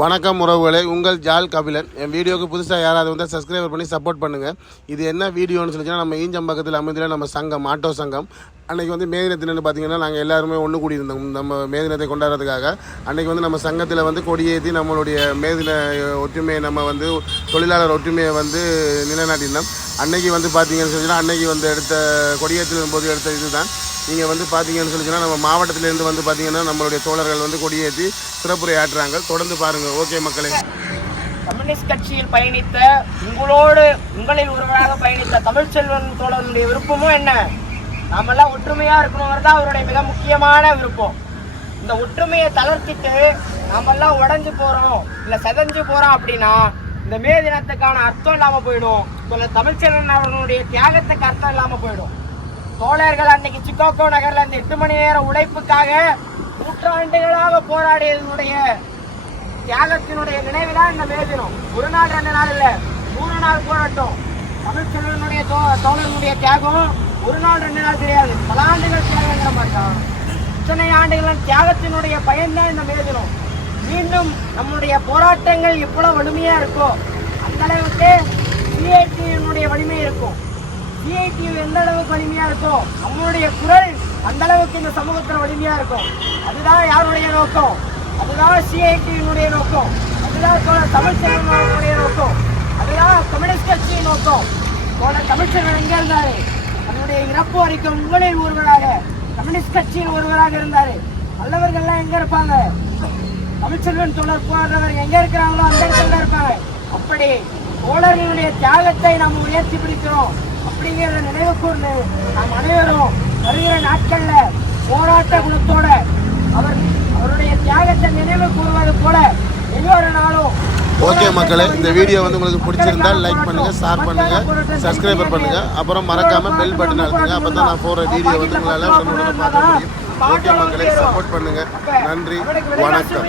வணக்கம் உறவுகளே. உங்கள் ஜால் கபிலன். என் வீடியோக்கு புதுசாக யாராவது வந்து சப்ஸ்கிரைபர் பண்ணி சப்போர்ட் பண்ணுங்கள் இது என்ன வீடியோன்னு சொல்லிச்சுன்னா நம்ம ஈஞ்சம்பக்கத்தில் அமைந்துள்ள நம்ம சங்கம் ஆட்டோ சங்கம். அன்றைக்கி வந்து மேதினத்தினு பார்த்தீங்கன்னா நாங்கள் எல்லாருமே ஒன்று கூடியிருந்தோம் நம்ம மேதினத்தை கொண்டாடுறதுக்காக. அன்றைக்கி வந்து நம்ம சங்கத்தில் வந்து கொடியேற்றி நம்மளுடைய மேதின ஒற்றுமையை நம்ம வந்து தொழிலாளர் ஒற்றுமையை வந்து நிலைநாட்டினோம். அன்னைக்கு வந்து பார்த்தீங்கன்னு சொல்லிச்சுன்னா அன்னைக்கு வந்து எடுத்த கொடியேற்றின போது எடுத்த இதுதான். நீங்கள் வந்து பார்த்தீங்கன்னு சொல்லிச்சுன்னா நம்ம மாவட்டத்திலேருந்து வந்து பார்த்தீங்கன்னா நம்மளுடைய தோழர்கள் வந்து கொடியேற்றி சிறப்புரை ஆற்றுறாங்க தொடர்ந்து பாருங்கள் ஓகே மக்களே. கம்யூனிஸ்ட் கட்சியில் பயணித்த உங்களோடு உங்களில் ஒருவராக பயணித்த தமிழ்ச்செல்வன் தோழனுடைய விருப்பமும் என்ன? நாமெல்லாம் ஒற்றுமையாக இருக்கணுங்கிறது தான் அவருடைய மிக முக்கியமான விருப்பம். இந்த ஒற்றுமையை தளர்த்திட்டு நாமெல்லாம் உடஞ்சு போகிறோம் இல்லை செதஞ்சு போகிறோம் அப்படின்னா இந்த மே தினத்துக்கான அர்த்தம் இல்லாமல் போயிடும். சொல்ல தமிழ்ச்செல்வன் அவர்களுடைய தியாகத்துக்கு அர்த்தம் இல்லாமல் போயிடும். தோழர்கள் அன்னைக்கு சிக்காகோ நகர்ல அந்த எட்டு மணி நேர உழைப்புக்காக நூற்றாண்டுகளாக போராடியதனுடைய தியாகத்தினுடைய நினைவுதான் இந்த மே தினம் ஒரு நாள் ரெண்டு நாள் இல்ல மூணு நாள் போராட்டம். தமிழ்ச்செல்வனுடைய தோ- தோழர்களுடைய தியாகம் ஒரு நாள் ரெண்டு நாள் கிடையாது. பல ஆண்டுகள் தியாகங்கிற மாதிரி தான் இத்தனை ஆண்டுகளும் தியாகத்தினுடைய பயன்தான் இந்த மே தினம் மீண்டும் நம்முடைய போராட்டங்கள் எவ்வளவு வலிமையா இருக்கோ அந்த அளவுக்கு சிஐடியினுடைய வலிமை இருக்கும். சிஐடி எந்த அளவுக்கு வலிமையா இருக்கோ நம்மளுடைய குரல் அந்த அளவுக்கு இந்த சமூகத்துல வலிமையா இருக்கும் அதுதான் யாருடைய நோக்கம்? அதுதான் சிஐடியினுடைய நோக்கம். அதுதான் தமிழ் செல்வனுடைய நோக்கம். அதுதான் கம்யூனிஸ்ட் கட்சியின் நோக்கம். போன தமிழ்ச்செல்வன் எங்கே இருந்தாரு? தன்னுடைய இறப்பு வரைக்கும் உங்களில் ஒருவராக கம்யூனிஸ்ட் கட்சியின் ஒருவராக இருந்தாரு. நல்லவர்கள்லாம் எங்க இருப்பாங்க? தமிழ்ச்செல்வன் தொடர் போன்றவர் எங்க இருக்கிறாங்களோ அந்த இடத்துல இருப்பாங்க. அப்படி தோழர்களுடைய தியாகத்தை நாம் உயர்த்தி பிடிக்கிறோம். அப்படிங்கிற நினைவு கூர்ந்து நாம் அனைவரும் வருகிற நாட்கள்ல போராட்ட குணத்தோட அவர் அவருடைய தியாகத்தை நினைவு கூறுவது போல ஒவ்வொரு நாளும் ஓகே மக்களே இந்த வீடியோ வந்து உங்களுக்கு பிடிச்சிருந்தால் லைக் பண்ணுங்கள் ஷேர் பண்ணுங்கள் சப்ஸ்கிரைபர் பண்ணுங்கள் அப்புறம் மறக்காமல் பெல் பட்டன் அழுத்துங்க. அப்போ தான் நான் போகிற வீடியோ வந்து உங்களால் உடனுக்குடன் பார்க்க முடியும். ஓகே மக்களே சப்போர்ட் பண்ணுங்கள் நன்றி வணக்கம்.